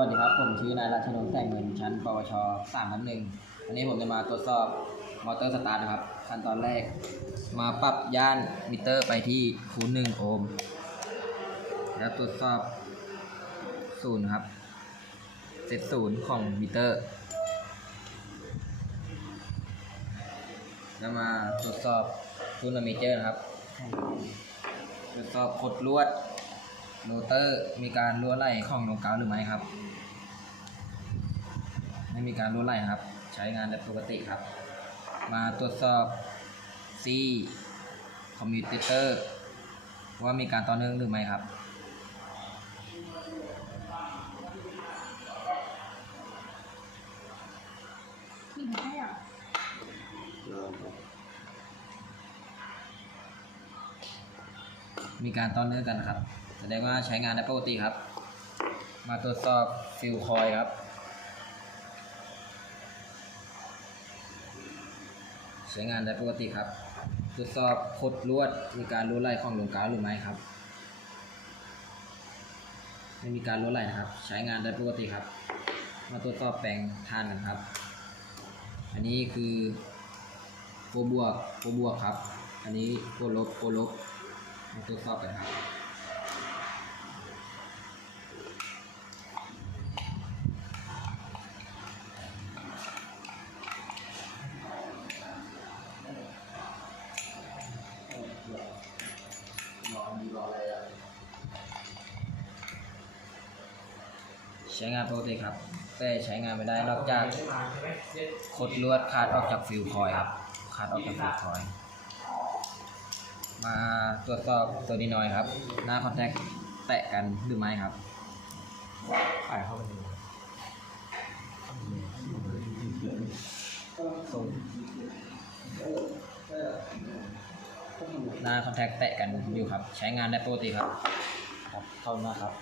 วัสดีครับ ผมชื่อนายรัชนนท์แสงเงินชั้น ปวชสามทับหนึ่งวันนี้ผมจะมาตรวจสอบมอเตอร์สตาร์ทนะครับ ขั้นตอนแรก มาปรับย่านมิเตอร์ไปที่คูณหนึ่งโอห์ม แล้วตรวจสอบศูนย์ครับ เซตศูนย์ของมิเตอร์ แล้วมาตรวจสอบทูนามิเจอร์ครับ ตรวจสอบคดลวด โรเตอร์มีการรั่วไหลของโนกาวหรือไม่ครับ ไม่มีการรั่วไหลครับ ใช้งานได้ปกติครับ มาตรวจสอบ C คอมมิวเตอร์ว่ามีการต่อเนื่องหรือไม่ครับกินได้เหรอมีการต่อเนื่องกันครับ แสดงว่าใช้งานได้ปกติครับ มาตรวจสอบฟิลคอยครับ ใช้งานได้ปกติครับ ตรวจสอบคดลวดมีการรั่วไหลของหลงกาวหรือไม่ครับ ไม่มีการรั่วไหลนะครับ ใช้งานได้ปกติครับ มาตรวจสอบแปลงทานกันครับ อันนี้คือโฟบวกโฟบวกครับ อันนี้โฟลบโฟลบมาตรวจสอบกันครับ ใช้งานปกติครับ แต่ใช้งานไม่ได้นอกจากคดลวดขาดออกจากฟิวคอยครับขาดออกจากฟิวคอย มาตรวจสอบตัวนี้หน่อยครับ หน้าคอนแทคแตะกันหรือไม่ครับไปเข้าไปดู หน้าคอนแทคแตะกันอยู่ครับ ใช้งานได้ปกติครับ ครับเข้ามาครับ